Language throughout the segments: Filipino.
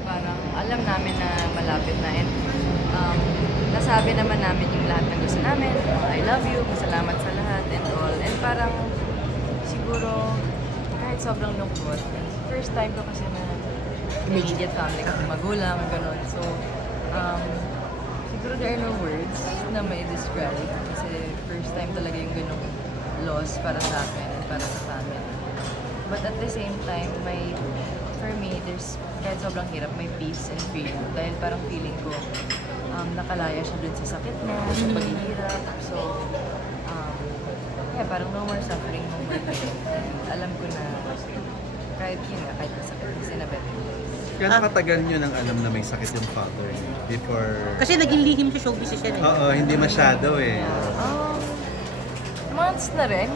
parang alam namin na malapit na and um, nasabi naman namin yung lahat ng gusto namin. I love you, salamat sa lahat and all. And parang siguro kahit sobrang lungkot, first time ko kasi na immediate family kasi magulang, gano'n. So, siguro there are no words na may describe kasi first time talaga yung ganong loss para sa akin and para sa family. But at the same time, for me, kahit sobrang hirap, may peace and freedom. Dahil parang feeling ko, nakalaya siya dun sa sakit mo, sa paghihirap. So, parang no more suffering, no more pain. And alam ko na, kahit yun nga, kahit masakit, kasi nabet. Kaya nakatagal nyo nang alam na may sakit yung father niyo before... Kasi naging lihim sa showbiz siya eh. Oo, hindi masyado eh. Months na rin.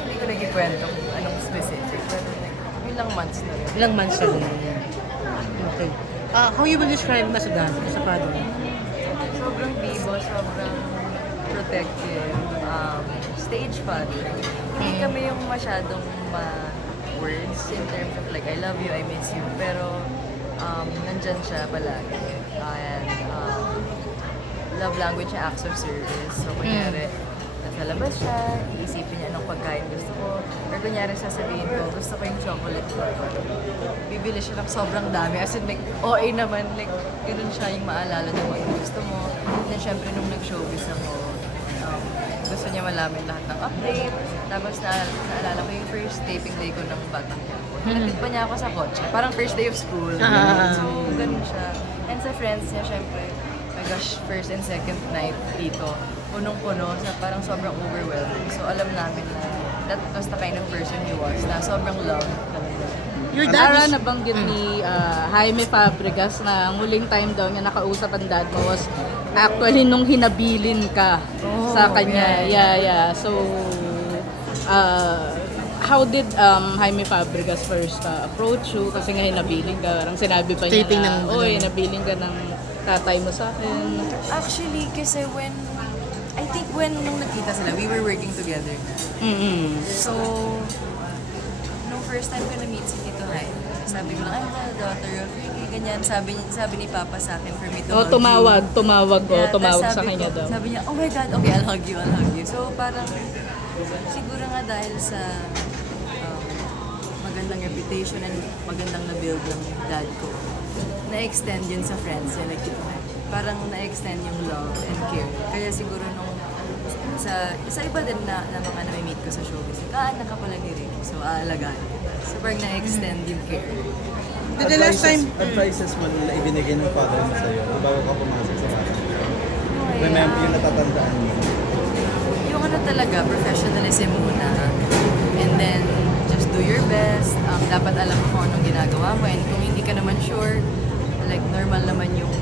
Hindi ko nagkikwento kung anong specific. Pero ilang months na rin. Ilang months na rin. Okay. How you will describe him as a dad, as a father? Sobrang bibo, sobrang protective, stage father. Hindi kami yung masyadong words in terms of like, I love you, I miss you. Pero nandyan siya palagi. And love language niya, acts of service. So kunyari, nasa labas siya, iisipin niya anong pagkain gusto ko. Or kunyari sasabihin ko, gusto ko yung chocolate bar. Bibili siya ng sobrang dami. As in like, OA naman, like, ganun siya yung maalala niya kung yung gusto mo. Then syempre nung nag-showbiz ako, gusto niya malaman lahat ng update. Tapos naalala ko yung first taping day ko ng Batang Quiapo. Nalapit pa niya ako sa kotse. Parang first day of school. So, ganun siya. And sa friends niya, syempre, my gosh, first and second night dito, punong-puno, parang sobrang overwhelming. So, alam namin na that was the kind of person he was, na sobrang love talaga. Your dad nabanggit ni Jaime Fabregas na ang huling time daw niya nakausap ang dad mo was actually nung hinabilin ka sa kanya. Yeah. So, how did Jaime Fabregas first approach you? Kasi nga hinabilin ka. Parang sinabi pa niya Taping na, ng- oy, hinabilin ka ng tatay mo sa akin. Actually, kasi I think when nung nagkita sila, we were working together na. So, nung first time ko na-meet si Tito Jaime, sabi ko lang, I'm the daughter of Ricky, ganyan. Sabi ni Papa sa akin for me to hug you. Tumawag Yeah, tumawag tas sa sabi kanya ko- daw. Sabi niya, oh my God, okay, I'll hug you. So parang, siguro nga dahil sa magandang reputation and magandang na-build ng dad ko, na-extend yun sa friends niya, like Tito Jaime. Parang na-extend yung love and care. Kaya siguro nung sa iba din na mga nami-meet ko sa showbiz, anak ka pala ni Ricky, so aalagaan. So parang na-extend yung care. The last time, Advices mo na ibinigay ng father mo sa'yo bago ka pumasok sa bahay. Remember yung natatandaan mo. Yung ano talaga, professionalism muna. And then, just do your best. Dapat alam mo kung anong ginagawa mo. And kung hindi ka naman sure, like normal naman yung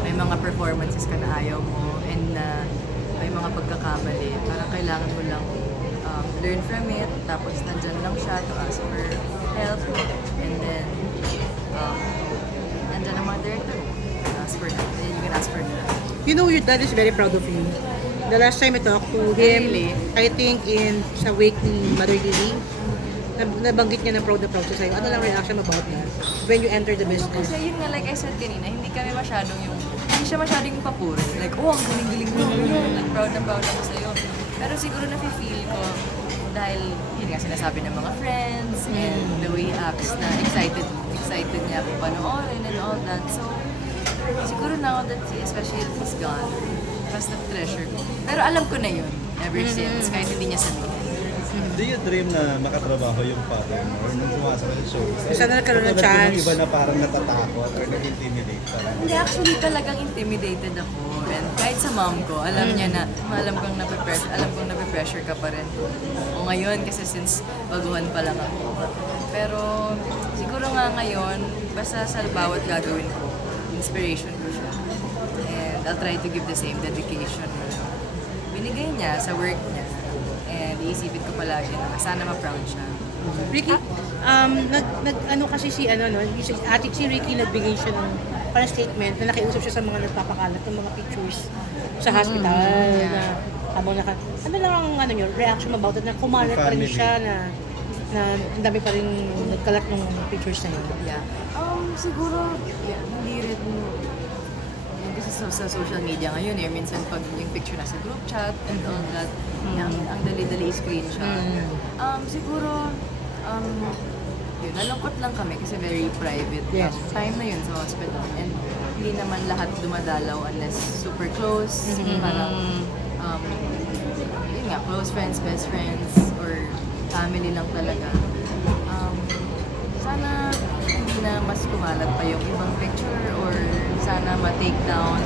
may mga performances ka na ayaw mo and may mga pagkakamali. Parang kailangan mo lang learn from it. Tapos nandyan lang siya to ask for help. And then, nandyan ang mga director mo. Ask for help. And you can ask for help. you know your dad is very proud of you. The last time I talked to him, Really? I think sa wake ni Mother Lily, nabanggit niya na proud siya sa'yo. Ano lang reaction about that when you enter the business? Kasi yun nga, like I said kanina, hindi siya masyadong yung papuri. Like, oh, ang galing-galing mo. Like, proud na proud ako sa'yo. Pero siguro na-feel ko, dahil yun nga sinasabi ng mga friends, and the way he acts na excited niya ako panoorin and all that. So, siguro now that, especially that he's gone, mas na-treasure ko. Pero alam ko na yun, ever since, kahit hindi niya sabihin. Do you dream na makatrabaho yung father mo or nung pumasok ka sa show? Sana nagkaroon ng Katulad chance. yung iba na parang natatakot or nag-intimidate. Hindi, actually talagang intimidated ako. And kahit sa mom ko, alam niya na, alam kong nape-pressure ka pa rin. O ngayon, kasi since baguhan pa lang ako. Pero siguro nga ngayon, basta sa bawat gagawin ko, inspiration ko siya. And I'll try to give the same dedication na binigay niya sa work niya. And iisipin ko palagi na sana ma-proud siya. Ricky, ano kasi si si Ricky nagbigay siya ng parang statement na nakiusap siya sa mga nagpapakalat ng mga pictures sa hospital na habang ano lang ang niyo, reaction about it na kumalat pa rin Family. siya na na ang dami pa rin nagkalat ng pictures na yun. Yeah. Siguro, hindi rin yun kasi sa social media ngayon minsan pag yung picture nasa group chat and all that, ang dali-dali screenshot. Siguro, yun, nalungkot lang kami kasi very private Yes. time na yun sa hospital. And hindi naman lahat dumadalaw unless super close. Parang, yun nga, close friends, best friends, or family lang talaga. Sana hindi na mas kumalat pa yung ibang picture or sana ma-take down.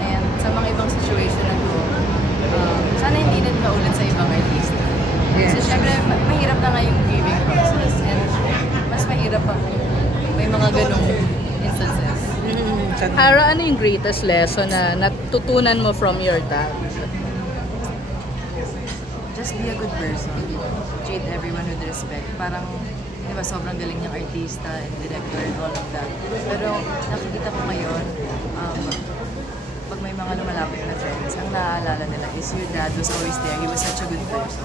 And sa mga ibang situation na to, sana hindi na maulit sa ibang artista. Kasi syempre, mahirap na nga yung grieving process. And mas mahirap pa kung may mga ganong instances. Ara, ano yung greatest lesson na natutunan mo from your dad? Just be a good person. Treat everyone with respect. Parang, di ba, sobrang galing niyang artista and director and all of that. Pero nakikita ko ngayon, pag may mga lumalapit na friends, ang naaalala nila is your dad was always there. He was such a good person.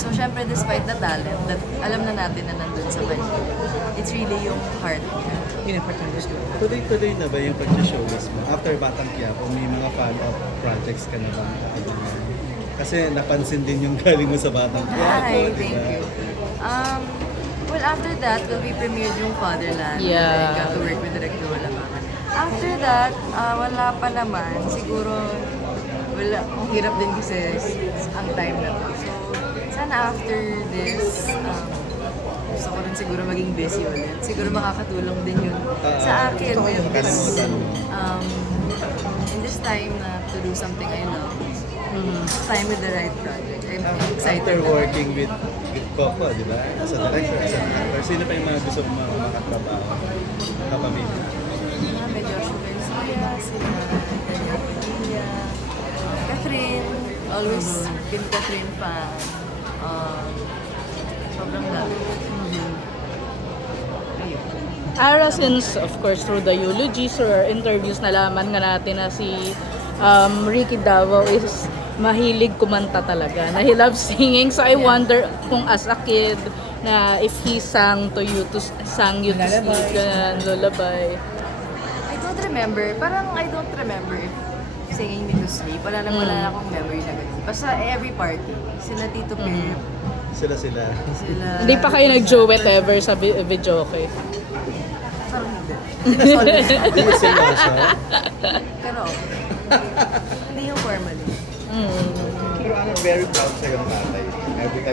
So, syempre, despite the talent, that alam na natin na nandun sa kanya, it's really yung heart niya. Yun ang part ng gusto. Tuloy-tuloy na ba yung pag-showbiz mo? After Batang Quiapo, may mga follow-up projects ka na bang abangan? Kasi napansin din yung galing mo sa Batang Quiapo, Hi, di thank ba? you. Well, after that, when we premiered yung Fatherland, Yeah. I got to work with Director Walamangan. After that, wala pa naman. Siguro, wala, ang hirap din kasi ang time na to. So, sana after this, gusto ko rin siguro maging busy ulit. Siguro makakatulong din yun sa akin. With this, Kalimutan mo. in this time na to do something I love. Time with the right project. I'm excited. After working with Coco, di ba? As a director, as an actor, sino pa yung mga gusto mo makatrabaho? Kapamilya? May Joshua Garcia, sila Daniel Padilla, Catherine, always been Catherine fan. Sobrang love. Ayun. Ara, since of course through the eulogies or interviews nalaman nga natin na si Ricky Davao is mahilig kumanta talaga. Na he loves singing. So I wonder kung as a kid na if he sang to sleep, ganun, lullaby. I don't remember. Parang I don't remember if singing me to sleep. Wala na akong memory na ganun. Basta every party, sila Tito Pep, Sila. sila... Hindi pa kayo nag-duet ever sa video, okay? Parang hindi. Sorry. Hindi yung seryoso. Pero hindi yung formally. Pero ano, very proud sa'yo ng tatay. Every time